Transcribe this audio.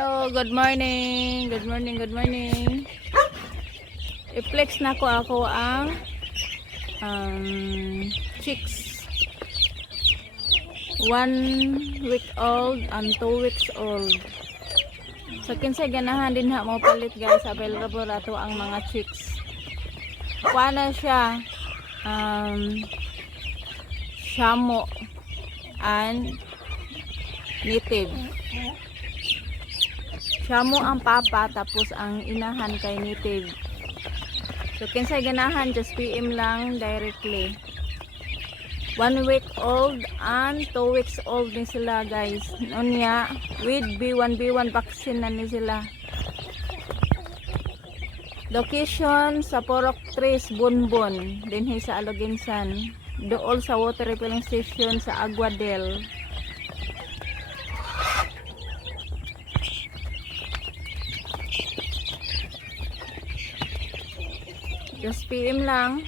Hello, good morning. Good morning, good morning. I-flex na ako ang chicks. 1 week old and 2 weeks old. So kinsay ganahan din ha mo palit guys, available ato ang mga chicks. Kuha na siya SHAMO and native. SHAMO ang papa, tapos ang inahan kay native. So kinsay ganahan, just PM lang directly. 1 week old and 2 weeks old ni sila guys. Unya with B1² vaccine na ni sila. Location sa Porok 3 Bunbon dinhi sa Aloginsan. Dool sa water refilling station sa Aguadel. Just PM lang.